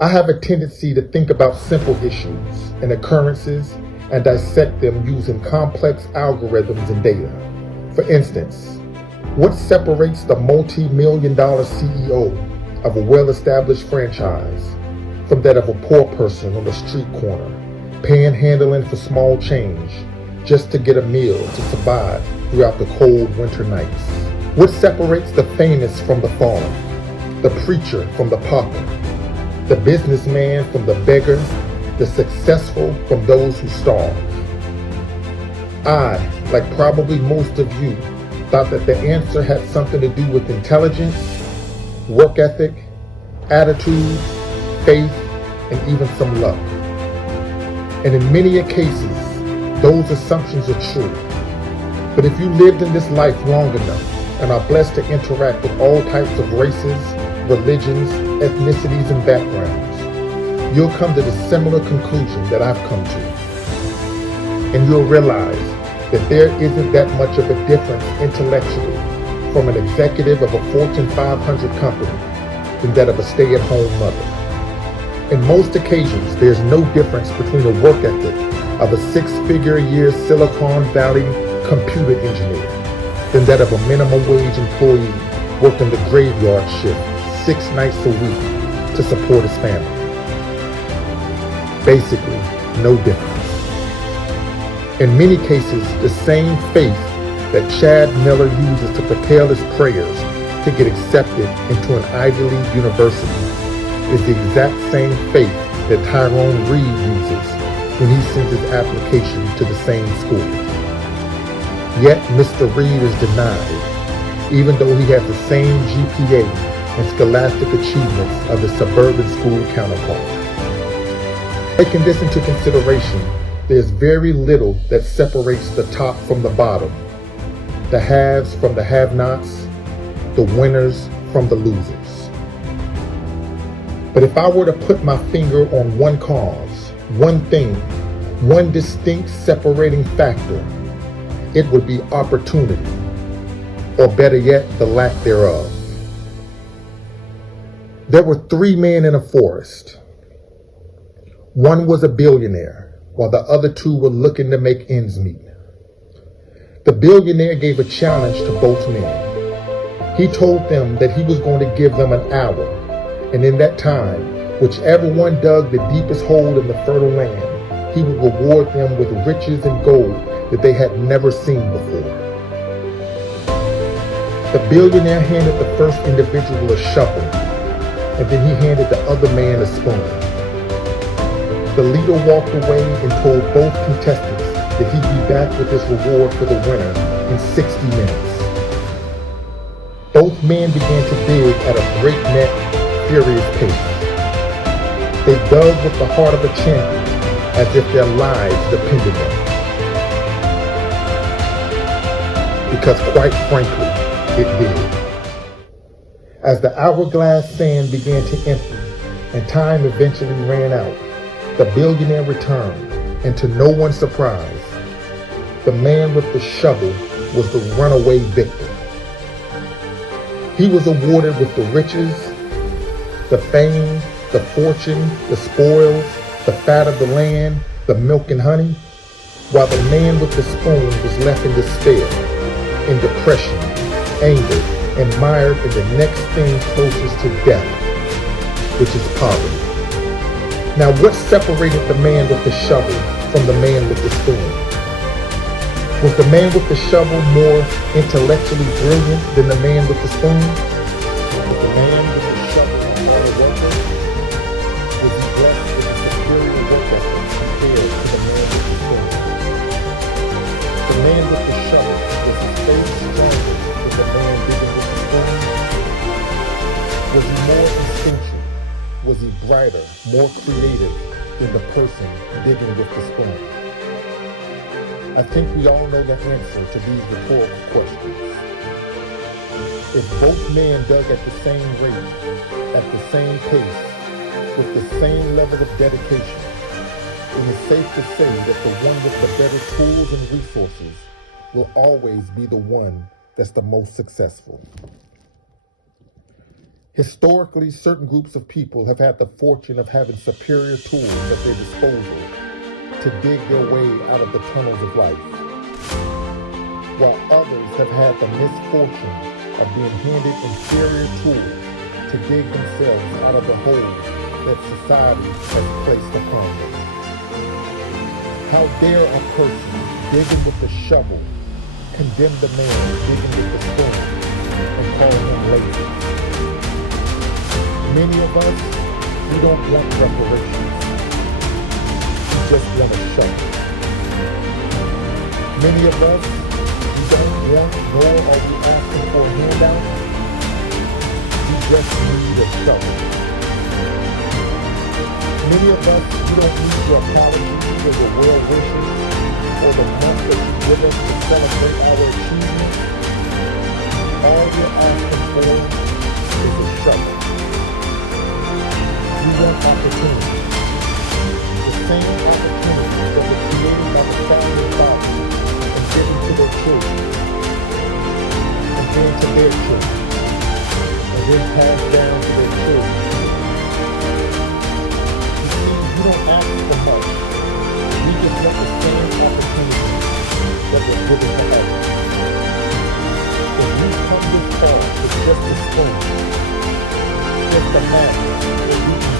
I have a tendency to think about simple issues and occurrences and dissect them using complex algorithms and data. For instance, what separates the multi-million-dollar CEO of a well-established franchise from that of a poor person on the street corner, panhandling for small change just to get a meal to survive throughout the cold winter nights? What separates the famous from the fallen, the preacher from the pauper, the businessman from the beggar, the successful from those who starve? I, like probably most of you, thought that the answer had something to do with intelligence, work ethic, attitude, faith, and even some luck. And in many cases, those assumptions are true. But if you lived in this life long enough and are blessed to interact with all types of races, religions, ethnicities, and backgrounds, you'll come to the similar conclusion that I've come to. And you'll realize that there isn't that much of a difference intellectually from an executive of a Fortune 500 company than that of a stay-at-home mother. In most occasions, there's no difference between the work ethic of a six-figure-a-year Silicon Valley computer engineer than that of a minimum wage employee working the graveyard shift 6 nights a week to support his family. Basically, no difference. In many cases, the same faith that Chad Miller uses to propel his prayers to get accepted into an Ivy League university is the exact same faith that Tyrone Reed uses when he sends his application to the same school. Yet Mr. Reed is denied, even though he has the same GPA and scholastic achievements of his suburban school counterpart. Taking this into consideration, there's very little that separates the top from the bottom, the haves from the have-nots, the winners from the losers. But if I were to put my finger on one cause, one thing, one distinct separating factor, it would be opportunity, or better yet, the lack thereof. There were 3 men in a forest. One was a billionaire, while the other 2 were looking to make ends meet. The billionaire gave a challenge to both men. He told them that he was going to give them an hour, and in that time, whichever one dug the deepest hole in the fertile land, he would reward them with riches and gold that they had never seen before. The billionaire handed the first individual a shovel, and then he handed the other man a spoon. The leader walked away and told both contestants that he'd be back with his reward for the winner in 60 minutes. Both men began to dig at a breakneck, furious pace. They dug with the heart of a champion, as if their lives depended on it. Because quite frankly, it did. As the hourglass sand began to empty and time eventually ran out, the billionaire returned, and to no one's surprise, the man with the shovel was the runaway victor. He was awarded with the riches, the fame, the fortune, the spoils, the fat of the land, the milk and honey, while the man with the spoon was left in despair, in depression, anger, and mired in the next thing closest to death, which is poverty. Now, what separated the man with the shovel from the man with the spoon? Was the man with the shovel more intellectually brilliant than the man with the spoon? Was the man with the shovel a harder worker? Was he blessed with a superior work ethic compared to the man with the spoon? The man with the shovel, was his faith stronger than the man digging with the spoon? Was he more instinctual? Was he brighter, more creative than the person digging with the spoon? I think we all know the answer to these rhetorical questions. If both men dug at the same rate, at the same pace, with the same level of dedication, it is safe to say that the one with the better tools and resources will always be the one that's the most successful. Historically, certain groups of people have had the fortune of having superior tools at their disposal to dig their way out of the tunnels of life, while others have had the misfortune of being handed inferior tools to dig themselves out of the holes that society has placed upon them. How dare a person digging with the shovel condemn the man digging with the spoon and call him lazy? Many of us, we don't want reparations. We just want a shovel. Many of us, we don't want nor are we asking for a handout. We just need a shovel. Many of us, we don't need your apologies or your well wishes or the month that you give us to celebrate our achievements. All we're asking for is a shovel. We want opportunity. The same opportunities that were created by the founding fathers and given to their children, and then to their children, and then passed down to their children. You see, we don't ask for much. We just want the same opportunities that were given to others. If we come this far with just a spoon, just a matter that we